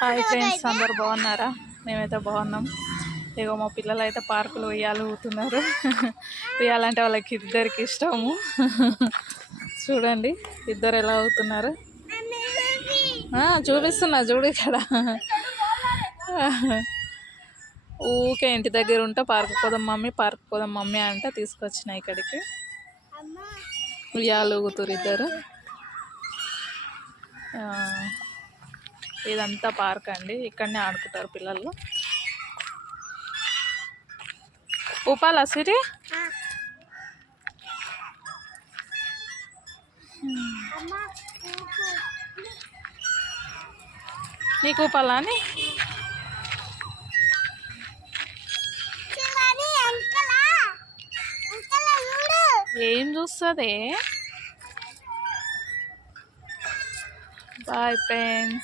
Hi friends, అందరు బాగున్నారా? మేమైతే బాగున్నాం. ఇగో మా పిల్లలు అయితే పార్కులో ఉయ్యాలు ఊతున్నారు. ఉయ్యాలంటే వాళ్ళకి ఇద్దరికి ఇష్టము. చూడండి ఇద్దరు ఎలా అవుతున్నారు. చూపిస్తున్నా చూడు ఇక్కడ. ఊకే ఇంటి దగ్గర ఉంటే పార్క్ పోదాం మమ్మీ అంటే తీసుకొచ్చిన ఇక్కడికి. ఉయ్యాలు ఊగుతురు ఇద్దరు. ఇదంతా పార్క్ అండి, ఇక్కడనే ఆడుకుంటారు పిల్లలు. ఊపాలా సిరి? నీకు ఊపాలా అని? ఏం చూస్తుంది? Boy friends.